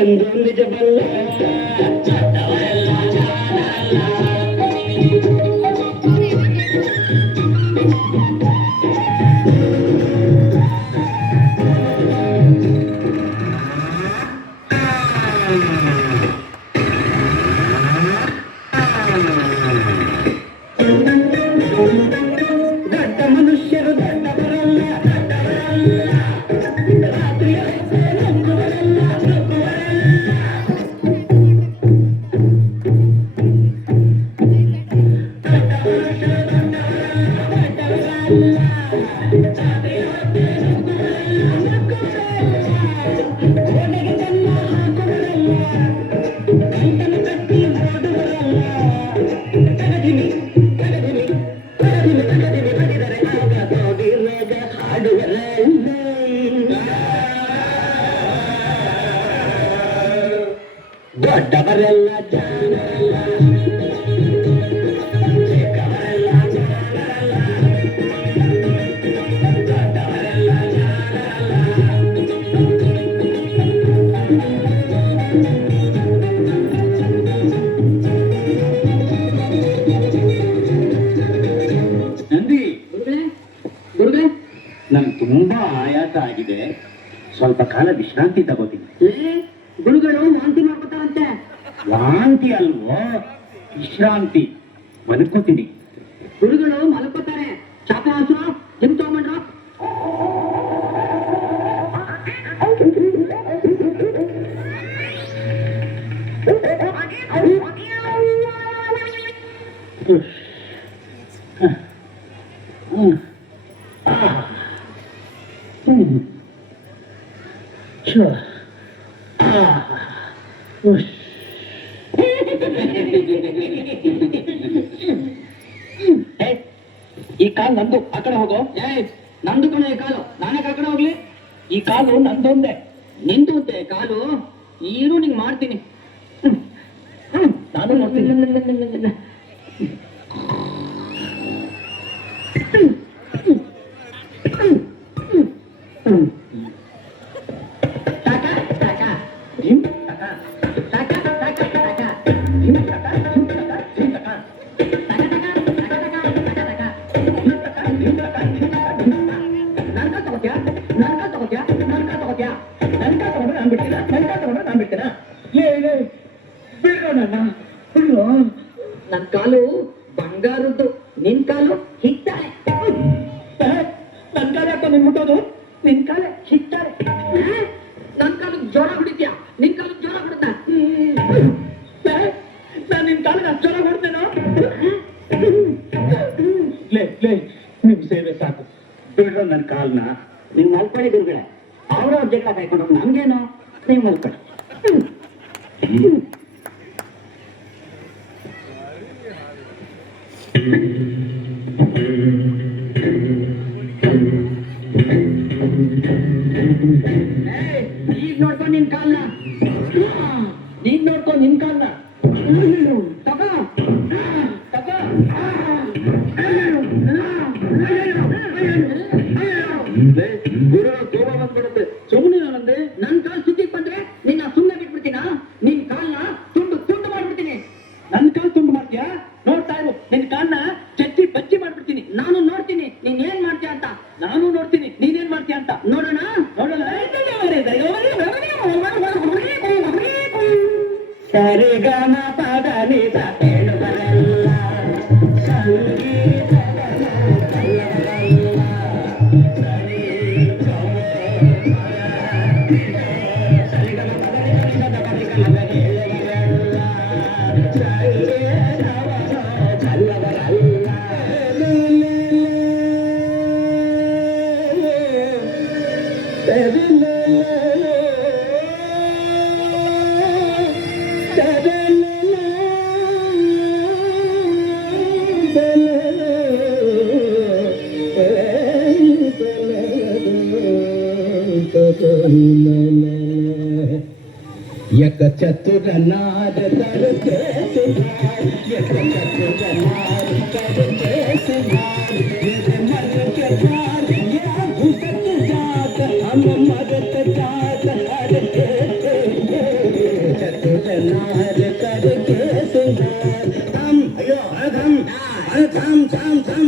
ಎಂದು ನಿಜವಲ್ಲ ದೊಡ್ಡ ಮನುಷ್ಯರು ದೊಡ್ಡವರಲ್ಲ ರಾತ್ರಿ ದೊಡ್ಡವರೆಲ್ಲ ಜಾಣರಲ್ಲ ಚಿಕ್ಕವರೆಲ್ಲ ಜಾಣರಲ್ಲ ದೊಡ್ಡವರೆಲ್ಲ ಜಾಣರಲ್ಲ. ನಂದಿ ಗುರುಗಳೇ, ನನ್ಗೆ ತುಂಬಾ ಆಯಾಸ ಆಗಿದೆ, ಸ್ವಲ್ಪ ಕಾಲ ವಿಶ್ರಾಂತಿ ತಗೋತೀನಿ. ಗುರುಗಳು ವಾಂತಿ ಮಾಡ್ಕೊತಾರಂತೆ. ವಾಂತಿ ಅಲ್ವೋ, ವಿಶ್ರಾಂತಿ. ಮಲ್ಕೋತೀನಿ. ಗುರುಗಳು ಮಲ್ಕೋತಾರೆ. ಚಾಪೆ ಹಾಸು, ನಿಮ್ ತಗೊಂಡ್ರ. ಈ ಕಾಲು ನಂದು, ಆ ಕಡೆ ಹೋಗೋ. ನಂದು ಕಣ ಈ ಕಾಲು, ನಾನೇ ಆ ಕಡೆ ಹೋಗ್ಲಿ. ಈ ಕಾಲು ನಂದೊಂದೇ. ನಿಂದು ಅಂತೆ ಕಾಲು. ಈರು ನಿಂಗೆ ಮಾಡ್ತೀನಿ. ನಾನು ನೋಡ್ತೀನಿ. ನನ್ ಕಾಲು ಬಂಗಾರದ್ದು, ನಿನ್ ಕಾಲು ಹಿಟ್ಟಾಳೆ. ನನ್ ಕಾಲ ಯಾಕೋ ನಿನ್ ಮುಟ್ಟೋದು? ನಿನ್ ಕಾಲ ಹಿಟ್ಟಾಳೆ. ನನ್ ಕಾಲು ಜ್ವರ ಹೊಡಿದ್ಯಾ, ನಿನ್ ಕಾಲು ಜ್ವರ ಹೊಡೆದ. ನಾನು ನಿನ್ ಕಾಲಿಗೆ ಅಷ್ಟು ಜ್ವರ ಹೊಡ್ತೇನೋ? ನಿಮ್ ಸೇವೆ ಸಾಕು, ಬಿಡ್ರೋ ನನ್ನ ಕಾಲ್ನ. ನೀವು ಮಲ್ಕೊಳ್ಳಿ ಗುರುಗಳೇ, ಅವ್ರ ಜಗಳ ಕಾಯ್ಕೊಂಡು ನಮ್ಗೇನು, ನೀವು ಮಲ್ಕೊಳ್ಳಿ. ಈಗ ನೋಡ್ಕೊ ನಿನ್ ಕಾಲ್ನ, ಈಗ ನೋಡ್ಕೊ ನಿನ್ ಕಾಲ್ನ. ತಗೋ ತಗೋ. ಗುರುಗಳ ಕೋಪ ಬಂದ್ಬಿಡುತ್ತೆ, ಸುಮ್ಮನೆ ನಂದೆ. ನನ್ ಕಾಲ್ ಸುದ್ದಿಗೆ ಬಂದ್ರೆ ನಿನ್ನ ಸುಮ್ಮನೆ ಬಿಟ್ಬಿಡ್ತೀನ. ನಿನ್ ಕಾಲ್ನ ತುಂಡು ತುಂಡು ಮಾಡ್ಬಿಡ್ತೀನಿ. ನನ್ ಕಾಲ್ ತುಂಡು ಮಾಡ್ತೀಯಾ? ನೋಡ್ತಾ ಇರು, ನಿನ್ ಕಾಲ್ನ ಚಚ್ಚಿ ಬಚ್ಚಿ ಮಾಡ್ಬಿಡ್ತೀನಿ. ನಾನು ನೋಡ್ತೀನಿ ನೀನ್ ಏನ್ ಮಾಡ್ತೀಯ ಅಂತ. ನಾನು ನೋಡ್ತೀನಿ ನೀನೇನ್ ಮಾಡ್ತೀಯ ಅಂತ. ನೋಡೋಣ ನೋಡೋಣ. ಸರಿಗಮ ಪದ ನಿಸ ಹೇಳು ಬರಲ್ಲ, ಸಂಗೀತ यक चतुर नार करके सिंगार, यक चतुर नार करके सिंगार, ये मर के प्यार ये घुसत जात हम मरत जात हर चतुर नार करके सिंगार। थम अयो अरे थम थम थम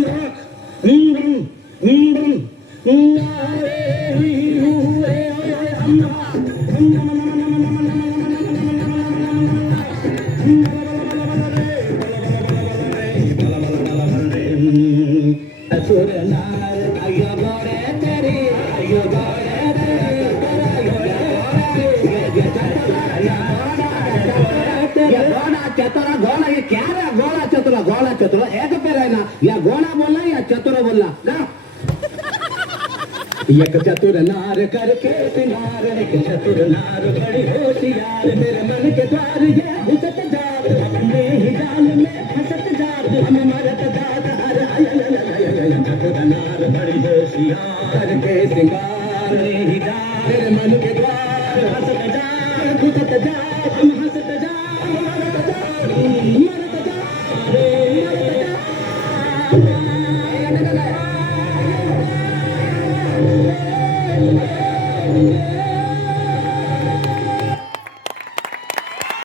चतुरा घोड़ा ये क्या है? घोड़ा चतुरा एक पे रहना, या घोड़ा बोलना या चतुरा बोलना ना। एक चतुर नार करके सिंगार, एक चतुर नार बड़ी होशियार, मेरे मन के द्वार ये घुसत जात अपने ही जाल में फंसत जात हम मरत जात हर चतुर नार बड़ी होशियार के सिंगार ही जाल, मेरे मन के द्वार हंसत जात घुसत जात